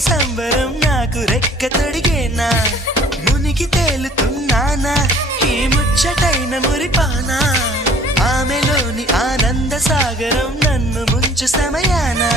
సంబరం నాకు రెక్క తొడిగేనా మునిగి తేలుతున్నానా ఈ ముచ్చటైన మురిపానా ఆమెలోని ఆనంద సాగరం నన్ను ముంచు సమయానా